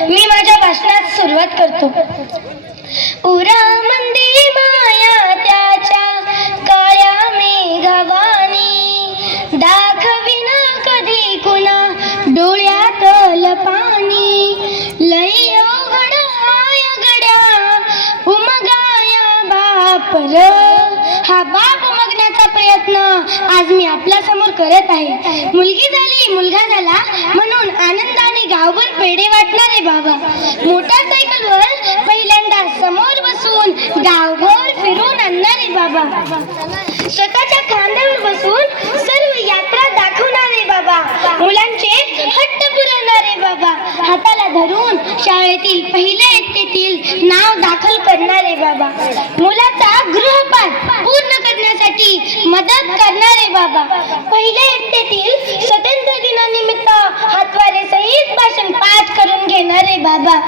मी माझ्या भाषणात सुरुवात करतो. उरा आज मी आपल्यासमोर करत आहे. मुलगी झाली मुलगा झाला. म्हणून आनंदाने गावभर पेढे वाटणारे बाबा. मोटारसायकलवर पहिल्यांदा समोर बसून गावभर फिरून आणणारे बाबा. स्वतःच्या खांद्यावर बसून सर्व यात्रा दाखवणारे बाबा. मुलांचे हट्ट पुरवणारे बाबा. धरून शाळेतील पहिल्या इयत्तेतील नाव दाखल करणारे बाबा. मुलाचा गृहपाठ पूर्ण करण्यासाठी मदत करणारे बाबा. पहिल्या इयत्तेतील स्वतंत्र दिनानिमित्त हातवारे सहित भाषण पाठ करून घेणारे बाबा.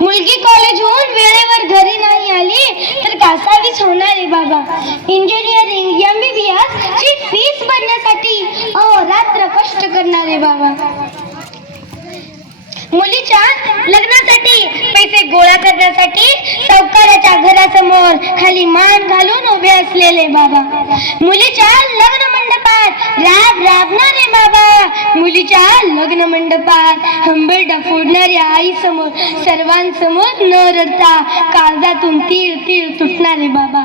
मुलगी कॉलेजहून वेळेवर घरी नाही आली तर कासावीस होणारे बाबा. इंजिनिअरिंग एमबीबीएस बी ची फीस भरण्यासाठी अहोरात्र कष्ट करणारे बाबा. मुलीच्या लग्नासाठी पैसे गोळा करण्यासाठी सावकाराच्या घरासमोर खाली मान घालून उभे असलेले बाबा. मुलीच्या लग्न मंडपात राग मुलीच्या लग्न मंडपात हंबरडा फोडणाऱ्या आई समोर सर्वांसमोर न रडता काळजातून तीळ तीळ तुटणारे बाबा.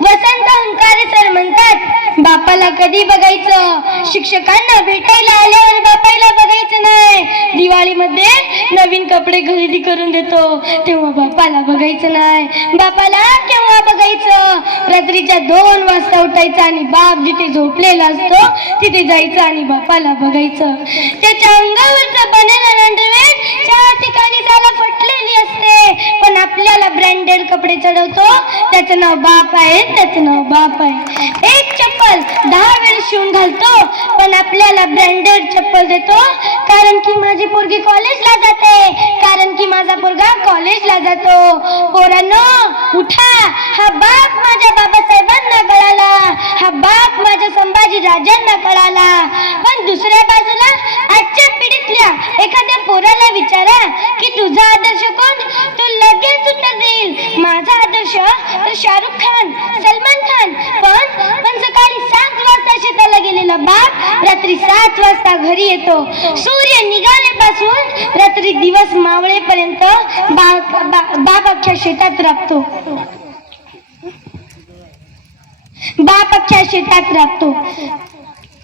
वसंत अंकारे सर म्हणतात बापाला कधी बघायचं? शिक्षकांना भेटायला आल्यावर बापाला बघायचं नाही. दिवाळीमध्ये नवीन कपडे खरेदी करून देतो तेव्हा बापाला बघायचं नाही. बापाला केव्हा बघायचं? रात्रीच्या दोन वाजता उठायचं आणि बाप जिथे झोपलेला असतो तिथे जायचं आणि बापाला बघायचं. त्याच्या अंगावरचं बनेल अंडरवेअर चार ठिकाणी त्याला फटलेली असते. पण आपल्याला ब्रँडेड कपडे चढवतो. त्याचं नाव बाप आहे त्याचं नाव बाप आहे. एक चप्पल दहा वेळ शिवून घालतो. पण आपल्याला ब्रँडेड चप्पल देतो. कारण की माझी पोरगी कॉलेजला जाते. कारण की माझा पोरगा कॉलेजला जातो. पोरांनो उठा. हा बाप माझ्या बाप कळाला हा बाप माझ्या संभाजी राजांना कळाला पण दुसऱ्या बाजूला आजच्या पिढीतल्या एखाद्या पोराला विचारा की तुझा आदर्श कोण? तो लगेच उत्तर देईल. माझा आदर्श तर शाहरुख खान सलमान खान. पण पण सकाळी सात वाजता शेताला गेलेला बाप रात्री सात वाजता घरी येतो. सूर्य निघाल्यापासून रात्री दिवस मावळेपर्यंत बाप बाप अख्ख्या शेतात राबतो. बाप अख्ख्या शेतात राबतो.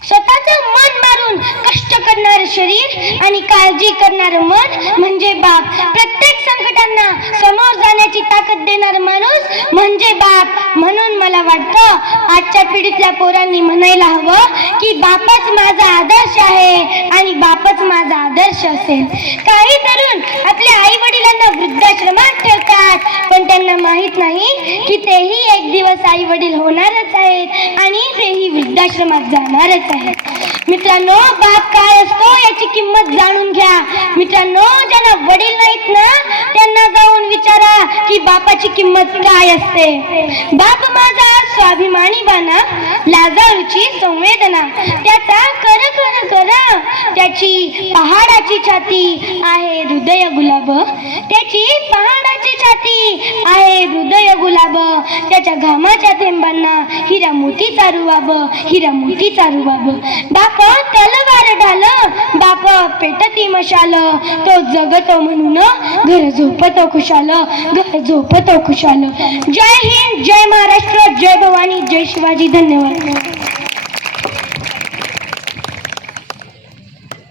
स्वतःच मन मारून कष्ट करणार शरीर आणि काळजी करणार मन म्हणजे बाप. प्रत्येक संकटांना समोर जाण्याची ताकद देणार माणूस म्हणजे बाप. म्हणून मला वाटतं आजच्या पिढीतल्या पोरांनी म्हणायला हवं की बापच माझा आदर्श आहे आणि बापच माझा आदर्श असेल. काही तरुण आपल्या आई वडिलांना वृद्धाश्रमात ठेवतात पण त्यांना माहीत नाही की तेही दिवस आई वडील होणारच आहेत आणि तेही वृद्धाश्रमात जाणारच आहेत. मित्रांनो बाप काय असतो याची किंमत जाणून घ्या. मित्रांनो ज्यांना वडील नाहीत ना त्यांना जाऊन विचारा की बापाची किंमत काय असते. बाप माझा स्वाभिमानी बाना लाजाळूची संवेदना. त्याचा कर. त्याची पहाडाची छाती आहे हृदय गुलाब. त्याची पहाडाची छाती आहे हृदय गुलाब. त्याच्या घामाच्या थेंबांना हिरा मोतीचा रुबाब हिरा मोतीचा रुबाब. बाप तलवार ढाल बाप पेटती मशाल. तो जगतो म्हणून घर झोपतो खुशाल घर झोपतो खुशाल. जय हिंद जय महाराष्ट्र जय भवानी जय शिवाजी. धन्यवाद.